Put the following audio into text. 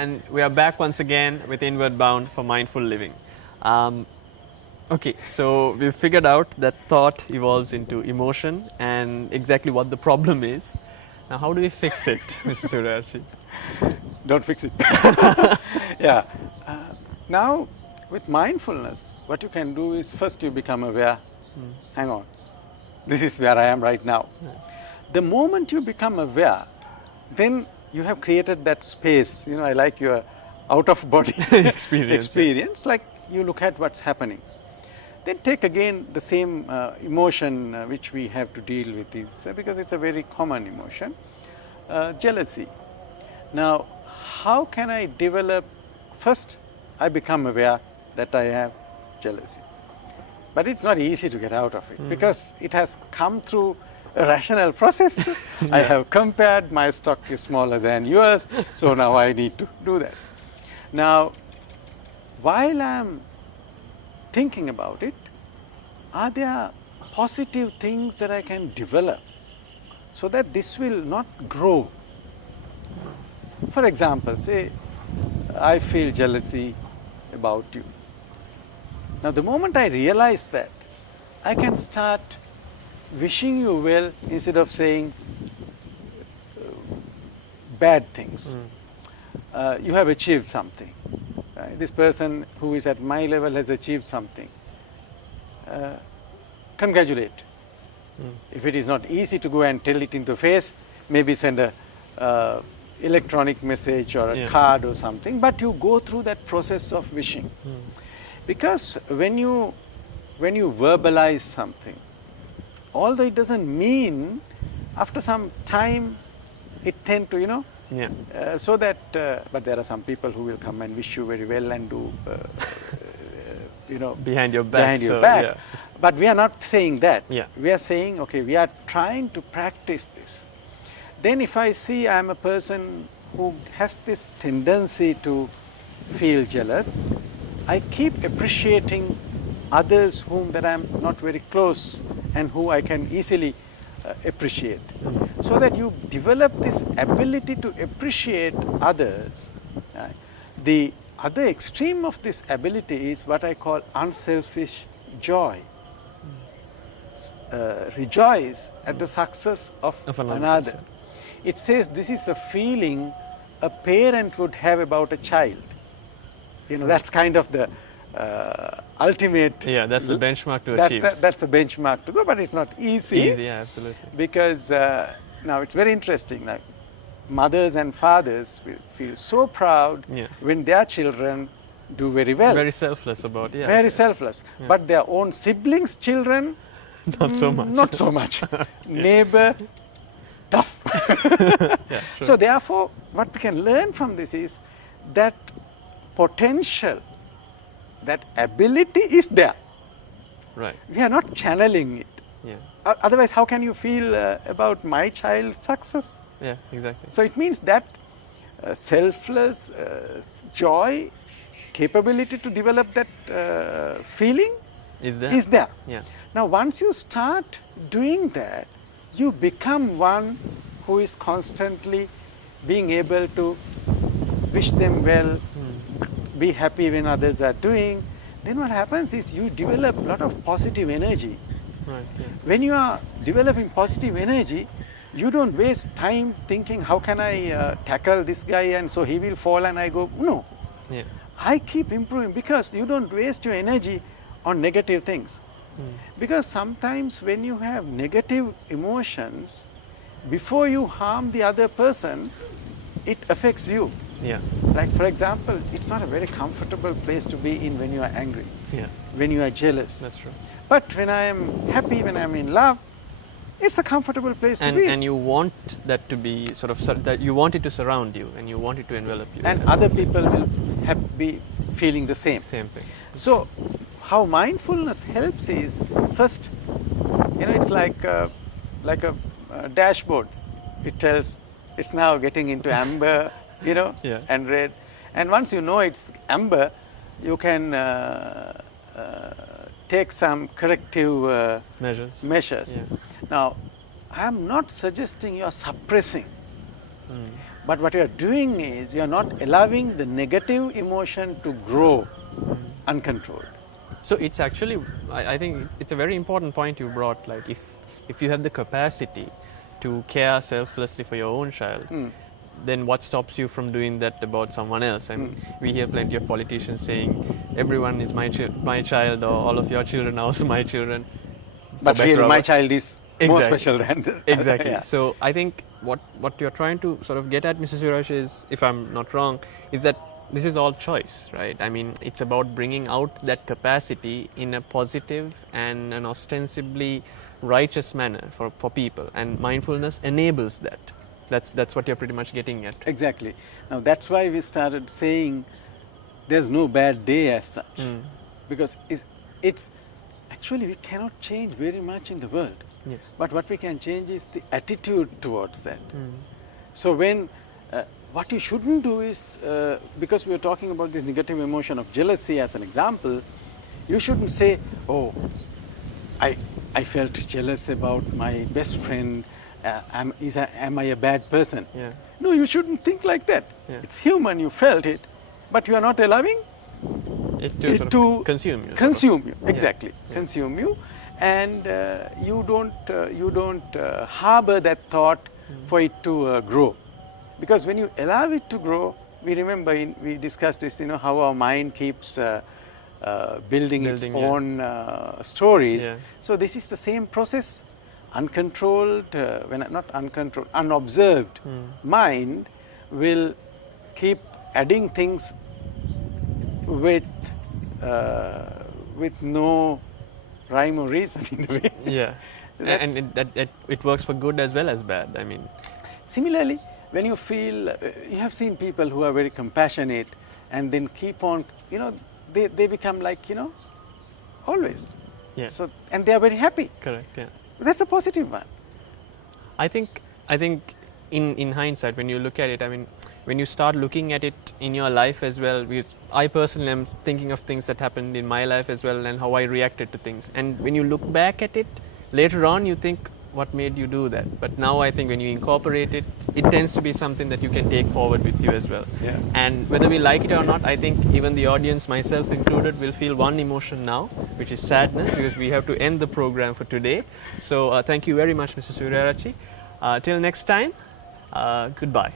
and we are back once again with Inward Bound for Mindful Living. Okay, so we've figured out that thought evolves into emotion and exactly what the problem is. Now, how do we fix it, Mr. Suryaarshi? Don't fix it. Yeah. Now, with mindfulness, what you can do is first you become aware. Hang on. This is where I am right now. The moment you become aware, then you have created that space. You know, I like your out of body experience. Like you look at what's happening. Then take again the same emotion which we have to deal with is because it's a very common emotion, jealousy. Now, how can I develop? First, I become aware that I have jealousy. But it's not easy to get out of it because it has come through a rational process. I have compared, my stock is smaller than yours, so now I need to do that. Now, while I'm thinking about it, are there positive things that I can develop so that this will not grow? For example, say I feel jealousy about you. Now the moment I realize that, I can start wishing you well instead of saying bad things. You have achieved something. This person who is at my level has achieved something. Congratulate. If it is not easy to go and tell it in the face, maybe send a electronic message or a card or something, but you go through that process of wishing. Because when you verbalize something, although it doesn't mean, after some time it tend to, you know, so that, but there are some people who will come and wish you very well and do, you know, behind your back. Yeah. But we are not saying that. We are saying, okay, we are trying to practice this. Then if I see I am a person who has this tendency to feel jealous, I keep appreciating others whom that I am not very close and who I can easily appreciate. So that you develop this ability to appreciate others. The other extreme of this ability is what I call unselfish joy. Rejoice at the success of another. Person. It says this is a feeling a parent would have about a child. You know, that's kind of the ultimate. Yeah, that's the benchmark to achieve. That's a benchmark to go, but it's not easy. Easy, yeah, absolutely. Because now it's very interesting. Like mothers and fathers will feel so proud when their children do very well. Very selfless about it. Very selfless. But their own siblings' children, not so much. Not so much. Neighbor, tough. So therefore, what we can learn from this is that potential, that ability is there. Right. We are not channeling it. Otherwise, how can you feel about my child's success? Yeah, exactly. So it means that selfless joy, capability to develop that feeling is there. Yeah. Now, once you start doing that, you become one who is constantly being able to wish them well, be happy when others are doing. Then what happens is you develop a lot of positive energy. Right. Yeah. When you are developing positive energy, you don't waste time thinking, how can I tackle this guy and so he will fall and I go, no. Yeah. I keep improving because you don't waste your energy on negative things. Because sometimes when you have negative emotions, before you harm the other person, it affects you. Yeah. Like for example, it's not a very comfortable place to be in when you are angry, when you are jealous. That's true. But when I am happy, when I am in love, it's a comfortable place to be. And you want that to be sort of, that you want it to surround you and you want it to envelop you. And other people will be feeling the same. Same thing. So how mindfulness helps is, first, you know, it's like a dashboard. It tells it's now getting into amber, you know, and red. And once you know it's amber, you can take some corrective measures. Now, I am not suggesting you are suppressing But what you are doing is you are not allowing the negative emotion to grow uncontrolled. So it's actually, I think it's a very important point you brought. Like if you have the capacity to care selflessly for your own child, then what stops you from doing that about someone else? And we hear plenty of politicians saying, everyone is my child, or all of your children are also my children. But For better really, or my worse. child is more Exactly. special than the Exactly. Yeah. So I think what you're trying to sort of get at, Mrs. Suraj, is, if I'm not wrong, is that this is all choice, right? I mean, it's about bringing out that capacity in a positive and an ostensibly righteous manner for people, and mindfulness enables that. That's what you're pretty much getting at. Exactly. Now that's why we started saying there's no bad day as such, because it's actually we cannot change very much in the world. Yeah. But what we can change is the attitude towards that. So when what you shouldn't do is, because we are talking about this negative emotion of jealousy as an example, you shouldn't say, oh, I felt jealous about my best friend, am I a bad person? Yeah. No, you shouldn't think like that. Yeah. It's human, you felt it, but you are not allowing It to, it sort to of consume you. consume you. Exactly, consume you, and you don't harbor that thought for it to grow, because when you allow it to grow, we remember we discussed this. How our mind keeps building its Building, yeah. own stories. Yeah. So this is the same process. Uncontrolled, not uncontrolled, unobserved mind will keep adding things with no rhyme or reason in a way. Yeah. That- And it works for good as well as bad. I mean, Similarly, when you feel, you have seen people who are very compassionate and then keep on, they become like, always. yeah. So, and they are very happy. Correct. Yeah. That's a positive one. I think in hindsight, when you look at it, I mean, when you start looking at it in your life as well, because I personally am thinking of things that happened in my life as well and how I reacted to things. And when you look back at it, later on you think, what made you do that? But now I think when you incorporate it, it tends to be something that you can take forward with you as well. Yeah. And whether we like it or not, I think even the audience, myself included, will feel one emotion now, which is sadness, because we have to end the program for today. So thank you very much, Mr. Suryarachi. Till next time, goodbye.